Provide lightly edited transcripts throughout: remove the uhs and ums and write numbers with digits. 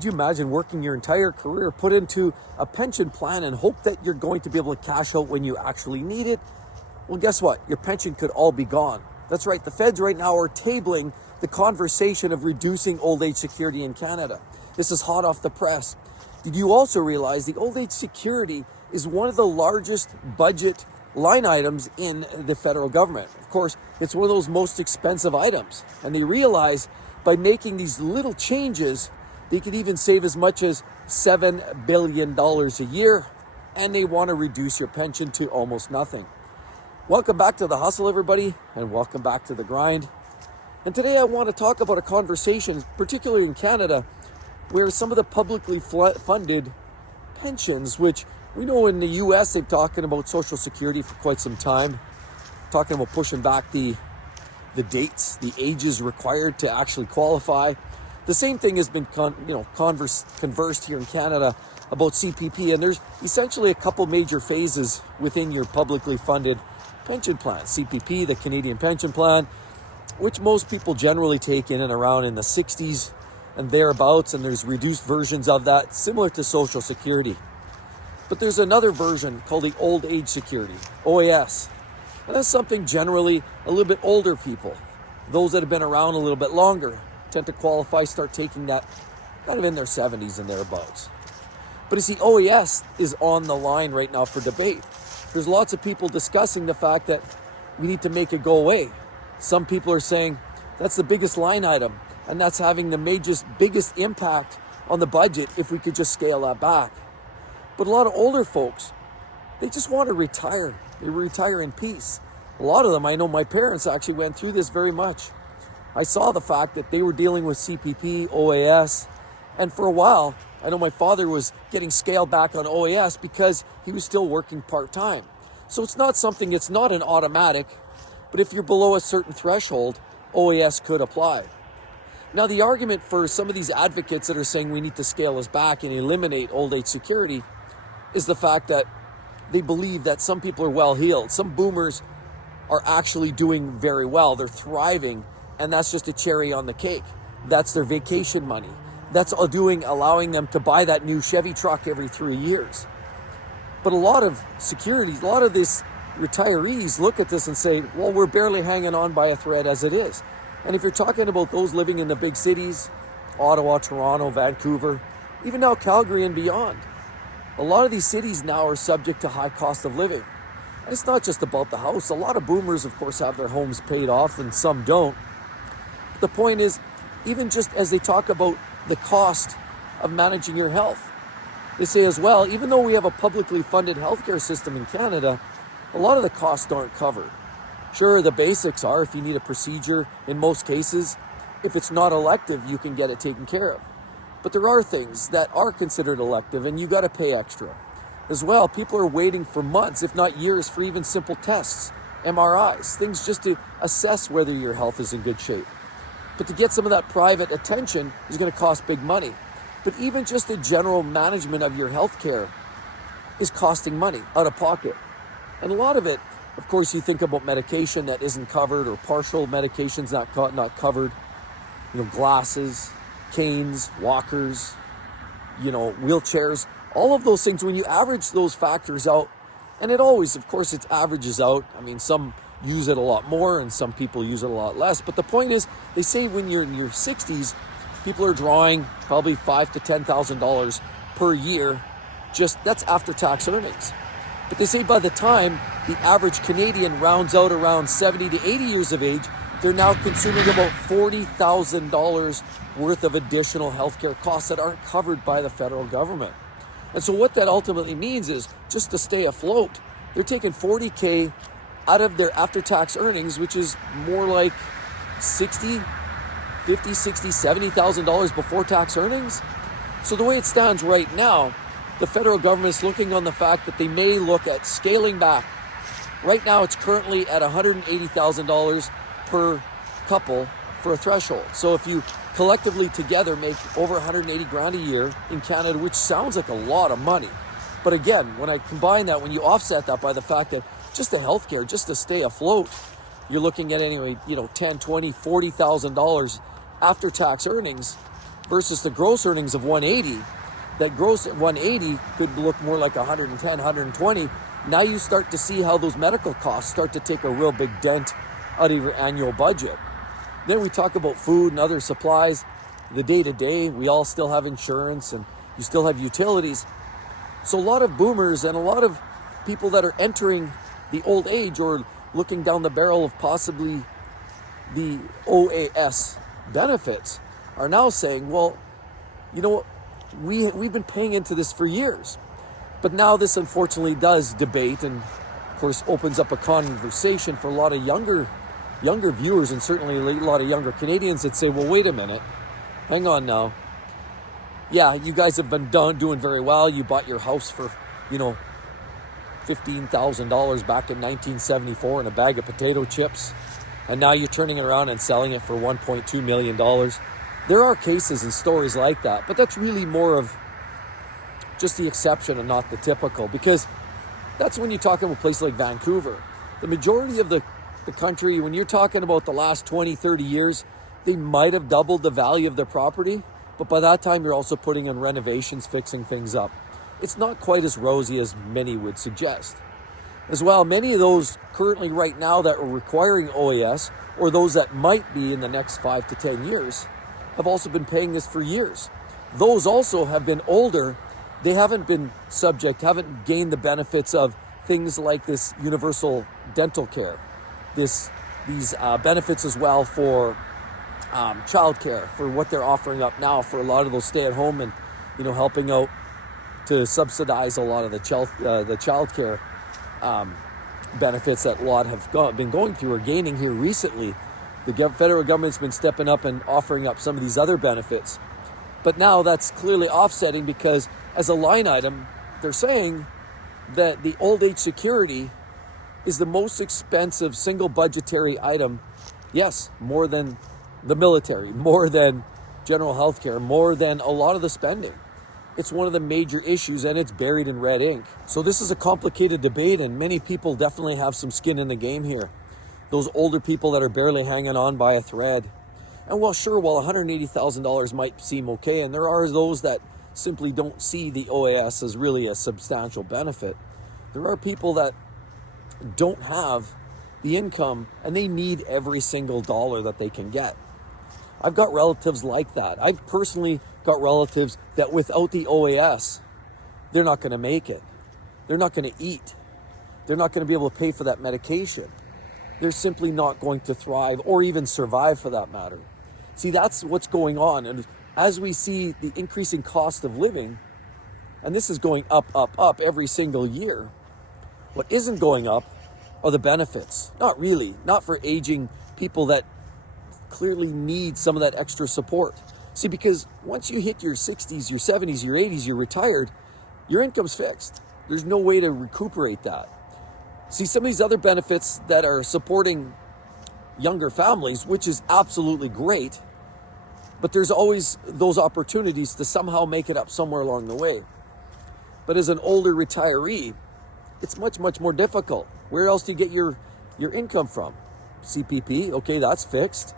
Could you imagine working your entire career, put into a pension plan and hope that you're going to be able to cash out when you actually need it? Well, guess what? Your pension could all be gone. That's right. The feds right now are tabling the conversation of reducing old age security in Canada. This is hot off the press. Did you also realize the old age security is one of the largest budget line items in the federal government? Of course, it's one of those most expensive items. And they realize by making these little changes, they could even save as much as $7 billion a year, and they want to reduce your pension to almost nothing. Welcome back to The Hustle, everybody, and welcome back to The Grind. And today I want to talk about a conversation, particularly in Canada, where some of the publicly funded pensions, which we know in the US they've talking about Social Security for quite some time, talking about pushing back the dates, the ages required to actually qualify. The same thing has been conversed here in Canada about CPP, and there's essentially a couple major phases within your publicly funded pension plan. CPP, the Canadian Pension Plan, which most people generally take in and around in the 60s and thereabouts, and there's reduced versions of that, similar to Social Security. But there's another version called the Old Age Security, OAS. And that's something generally a little bit older people, those that have been around a little bit longer, tend to qualify, start taking that kind of in their 70s and thereabouts. But you see, OAS is on the line right now for debate. There's lots of people discussing the fact that we need to make it go away. Some people are saying that's the biggest line item, and that's having the biggest impact on the budget if we could just scale that back. But a lot of older folks, they just want to retire. They retire in peace. A lot of them, I know my parents actually went through this very much. I saw the fact that they were dealing with CPP, OAS, and for a while, I know my father was getting scaled back on OAS because he was still working part-time. So it's not an automatic, but if you're below a certain threshold, OAS could apply. Now, the argument for some of these advocates that are saying we need to scale us back and eliminate old age security is the fact that they believe that some people are well-heeled. Some boomers are actually doing very well. They're thriving, and that's just a cherry on the cake. That's their vacation money. That's allowing them to buy that new Chevy truck every 3 years. But a lot of these retirees look at this and say, well, we're barely hanging on by a thread as it is. And if you're talking about those living in the big cities, Ottawa, Toronto, Vancouver, even now Calgary and beyond, a lot of these cities now are subject to high cost of living. And it's not just about the house. A lot of boomers, of course, have their homes paid off and some don't. But the point is, even just as they talk about the cost of managing your health, they say as well, even though we have a publicly funded healthcare system in Canada, a lot of the costs aren't covered. Sure, the basics are if you need a procedure, in most cases, if it's not elective, you can get it taken care of. But there are things that are considered elective and you got to pay extra. As well, people are waiting for months, if not years, for even simple tests, MRIs, things just to assess whether your health is in good shape. But to get some of that private attention is going to cost big money. But even just the general management of your health care is costing money out of pocket. And a lot of it, of course, you think about medication that isn't covered or partial medications not covered, glasses, canes, walkers, wheelchairs, all of those things. When you average those factors out, and it always, of course, it averages out. I mean, some use it a lot more and some people use it a lot less. But the point is, they say when you're in your 60s, people are drawing probably $5,000 to $10,000 per year. That's after tax earnings. But they say by the time the average Canadian rounds out around 70 to 80 years of age, they're now consuming about $40,000 worth of additional healthcare costs that aren't covered by the federal government. And so what that ultimately means is, just to stay afloat, they're taking $40,000 out of their after-tax earnings, which is more like $50,000, $60,000, $70,000 before tax earnings. So the way it stands right now, the federal government is looking on the fact that they may look at scaling back. Right now, it's currently at $180,000 per couple for a threshold. So if you collectively together make over $180,000 a year in Canada, which sounds like a lot of money. But again, when I combine that, when you offset that by the fact that just the healthcare, just to stay afloat, you're looking at anyway, $10,000, $20,000, $40,000 after tax earnings. versus the gross earnings of 180. That gross 180 could look more like 110, 120. Now you start to see how those medical costs start to take a real big dent out of your annual budget. Then we talk about food and other supplies. The day-to-day, we all still have insurance and you still have utilities. So a lot of boomers and a lot of people that are entering the old age or looking down the barrel of possibly the OAS benefits are now saying, well, you know what, we've been paying into this for years. But now this unfortunately does debate and of course opens up a conversation for a lot of younger viewers and certainly a lot of younger Canadians that say, well, wait a minute, hang on now. Yeah, you guys have been doing very well. You bought your house for, $15,000 back in 1974 in a bag of potato chips. And now you're turning it around and selling it for $1.2 million. There are cases and stories like that, but that's really more of just the exception and not the typical, because that's when you're talking about a place like Vancouver. The majority of the country, when you're talking about the last 20, 30 years, they might have doubled the value of their property, but by that time you're also putting in renovations, fixing things up. It's not quite as rosy as many would suggest. As well, many of those currently right now that are requiring OAS, or those that might be in the next 5 to 10 years, have also been paying this for years. Those also have been older. They haven't haven't gained the benefits of things like this universal dental care, these benefits as well for childcare, for what they're offering up now for a lot of those stay-at-home and helping out to subsidize a lot of the childcare benefits that a lot have been going through or gaining here recently. The federal government's been stepping up and offering up some of these other benefits. But now that's clearly offsetting because as a line item, they're saying that the old age security is the most expensive single budgetary item. Yes, more than the military, more than general health care, more than a lot of the spending. It's one of the major issues and it's buried in red ink. So this is a complicated debate and many people definitely have some skin in the game here. Those older people that are barely hanging on by a thread. And while $180,000 might seem okay, and there are those that simply don't see the OAS as really a substantial benefit, there are people that don't have the income and they need every single dollar that they can get. I've got relatives like that. I've personally got relatives that without the OAS, they're not going to make it. They're not going to eat. They're not going to be able to pay for that medication. They're simply not going to thrive or even survive for that matter. See, that's what's going on. And as we see the increasing cost of living, and this is going up, up, up every single year, what isn't going up are the benefits. Not really, not for aging people that clearly need some of that extra support. See, because once you hit your 60s, your 70s, your 80s, you're retired, your income's fixed. There's no way to recuperate that. See, some of these other benefits that are supporting younger families, which is absolutely great, but there's always those opportunities to somehow make it up somewhere along the way. But as an older retiree, it's much, much more difficult. Where else do you get your income from? CPP, okay, that's fixed.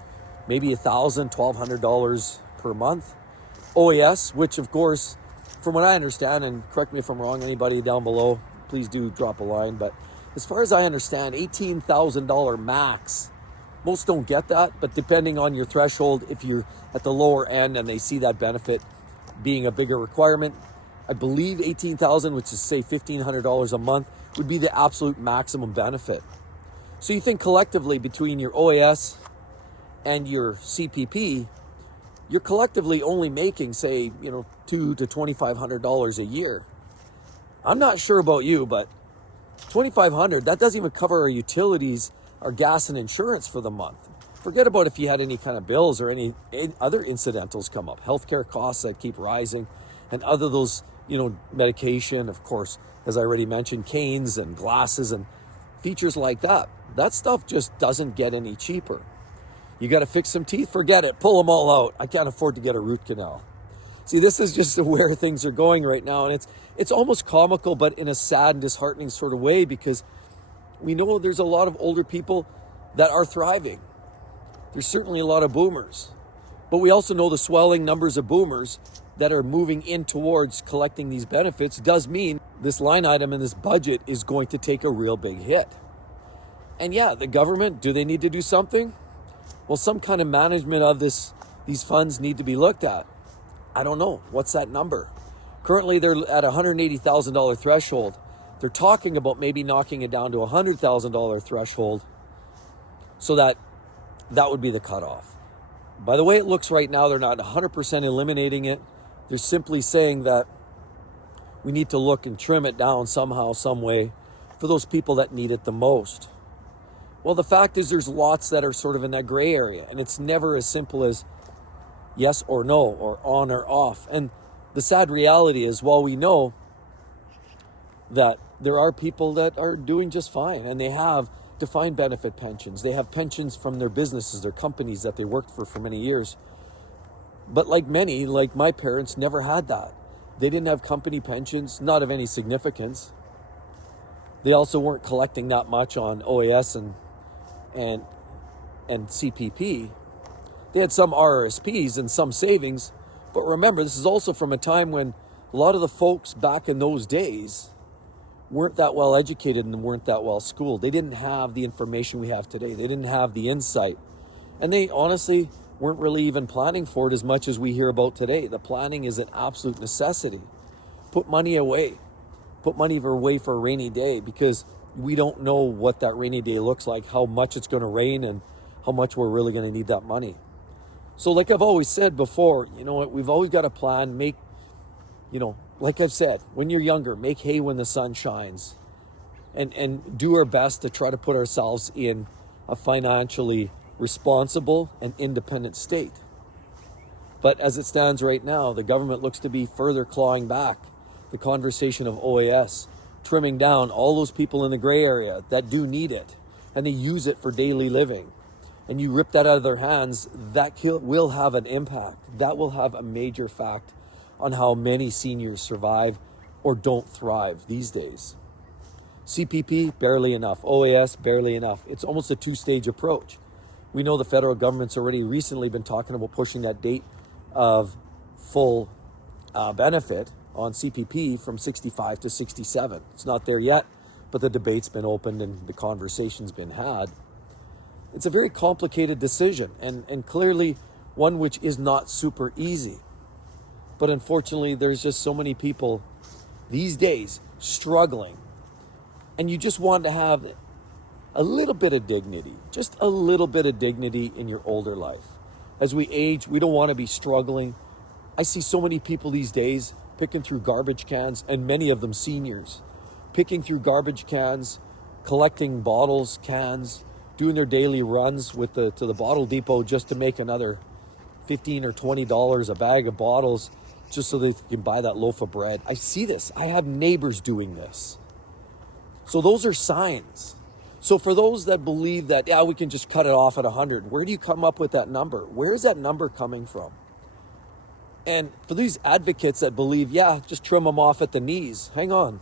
Maybe $1,000, $1,200 per month. OAS, which of course, from what I understand, and correct me if I'm wrong, anybody down below, please do drop a line, but as far as I understand, $18,000 max. Most don't get that, but depending on your threshold, if you're at the lower end and they see that benefit being a bigger requirement, I believe $18,000, which is say $1,500 a month, would be the absolute maximum benefit. So you think collectively between your OAS and your CPP, you're collectively only making, say, $2,000 to $2,500 a year. I'm not sure about you, but $2,500, that doesn't even cover our utilities, our gas and insurance for the month. Forget about if you had any kind of bills or any other incidentals come up, healthcare costs that keep rising, and other those, medication, of course, as I already mentioned, canes and glasses and features like that. That stuff just doesn't get any cheaper. You got to fix some teeth, forget it, pull them all out. I can't afford to get a root canal. See, this is just where things are going right now, and it's almost comical, but in a sad and disheartening sort of way, because we know there's a lot of older people that are thriving. There's certainly a lot of boomers. But we also know the swelling numbers of boomers that are moving in towards collecting these benefits does mean this line item in this budget is going to take a real big hit. And yeah, the government, do they need to do something? Well, some kind of management of these funds need to be looked at. I don't know. What's that number? Currently, they're at $180,000 threshold. They're talking about maybe knocking it down to $100,000 threshold so that would be the cutoff. By the way it looks right now, they're not 100% eliminating it. They're simply saying that we need to look and trim it down somehow, some way for those people that need it the most. Well, the fact is there's lots that are sort of in that gray area, and it's never as simple as yes or no, or on or off. And the sad reality is, while we know that there are people that are doing just fine, and they have defined benefit pensions, they have pensions from their businesses, their companies that they worked for many years. But like many, like my parents, never had that. They didn't have company pensions, not of any significance. They also weren't collecting that much on OAS and CPP. They had some RRSPs and some savings, but remember, this is also from a time when a lot of the folks back in those days weren't that well educated and weren't that well schooled. They didn't have the information we have today. They didn't have the insight. And they honestly weren't really even planning for it as much as we hear about today. The planning is an absolute necessity. Put money away. Put money away for a rainy day, because we don't know what that rainy day looks like, how much it's going to rain, and how much we're really going to need that money. So like I've always said before, you know what, we've always got a plan. Make, like I've said, when you're younger, make hay when the sun shines, and do our best to try to put ourselves in a financially responsible and independent state. But as it stands right now, the government looks to be further clawing back the conversation of OAS, trimming down all those people in the gray area that do need it, and they use it for daily living. And you rip that out of their hands, that will have an impact. That will have a major fact on how many seniors survive or don't thrive these days. CPP, barely enough. OAS, barely enough. It's almost a two-stage approach. We know the federal government's already recently been talking about pushing that date of full benefit on CPP from 65 to 67. It's not there yet, but the debate's been opened and the conversation's been had. It's a very complicated decision, and clearly one which is not super easy. But unfortunately, there's just so many people these days struggling, and you just want to have a little bit of dignity, just a little bit of dignity in your older life. As we age, we don't want to be struggling. I see so many people these days picking through garbage cans, and many of them seniors, picking through garbage cans, collecting bottles, cans, doing their daily runs to the bottle depot just to make another $15 or $20 a bag of bottles just so they can buy that loaf of bread. I see this. I have neighbors doing this. So those are signs. So for those that believe that, we can just cut it off at 100, where do you come up with that number? Where is that number coming from? And for these advocates that believe, just trim them off at the knees, hang on.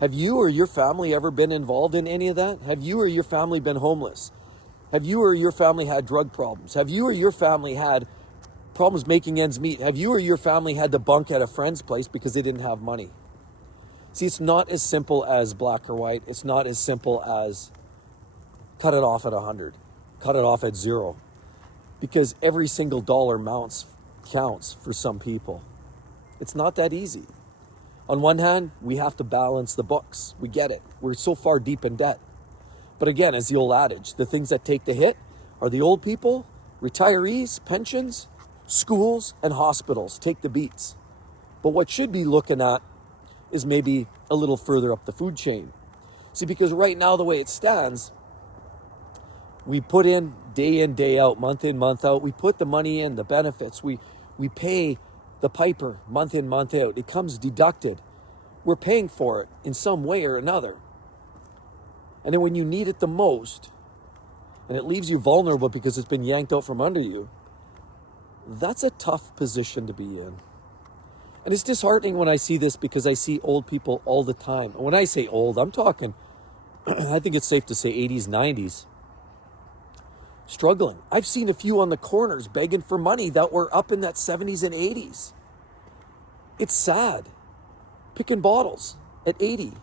Have you or your family ever been involved in any of that? Have you or your family been homeless? Have you or your family had drug problems? Have you or your family had problems making ends meet? Have you or your family had to bunk at a friend's place because they didn't have money? See, it's not as simple as black or white. It's not as simple as cut it off at 100, cut it off at 0, because every single dollar counts for some people. It's not that easy. On one hand, we have to balance the books. We get it. We're so far deep in debt. But again, as the old adage, the things that take the hit are the old people, retirees, pensions, schools, and hospitals take the beats. But what should be looking at is maybe a little further up the food chain. See, because right now, the way it stands, we put in, day out, month in, month out. We put the money in, the benefits. We pay the piper month in, month out. It comes deducted. We're paying for it in some way or another. And then when you need it the most, and it leaves you vulnerable because it's been yanked out from under you, that's a tough position to be in. And it's disheartening when I see this, because I see old people all the time. And when I say old, I'm talking, I think it's safe to say 80s, 90s. struggling. I've seen a few on the corners begging for money that were up in that 70s and 80s. It's sad. Picking bottles at 80.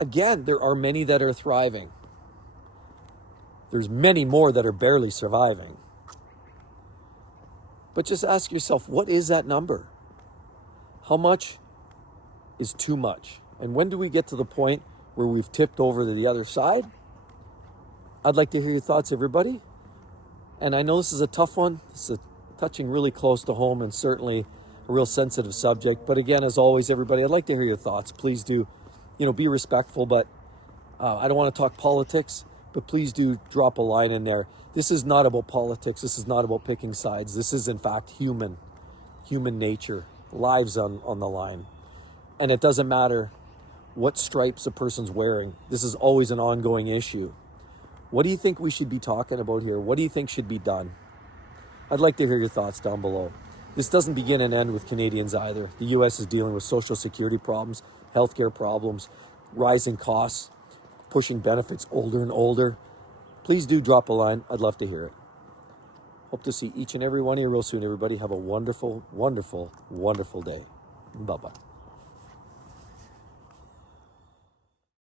Again, there are many that are thriving. There's many more that are barely surviving. But just ask yourself, what is that number? How much is too much? And when do we get to the point where we've tipped over to the other side? I'd like to hear your thoughts, everybody. And I know this is a tough one. This is touching really close to home and certainly a real sensitive subject. But again, as always, everybody, I'd like to hear your thoughts. Please do, be respectful. But I don't want to talk politics, but please do drop a line in there. This is not about politics. This is not about picking sides. This is, in fact, human nature, lives on the line. And it doesn't matter what stripes a person's wearing. This is always an ongoing issue. What do you think we should be talking about here? What do you think should be done? I'd like to hear your thoughts down below. This doesn't begin and end with Canadians either. The U.S. is dealing with social security problems, healthcare problems, rising costs, pushing benefits older and older. Please do drop a line. I'd love to hear it. Hope to see each and every one of you real soon, everybody. Have a wonderful, wonderful, wonderful day. Bye-bye.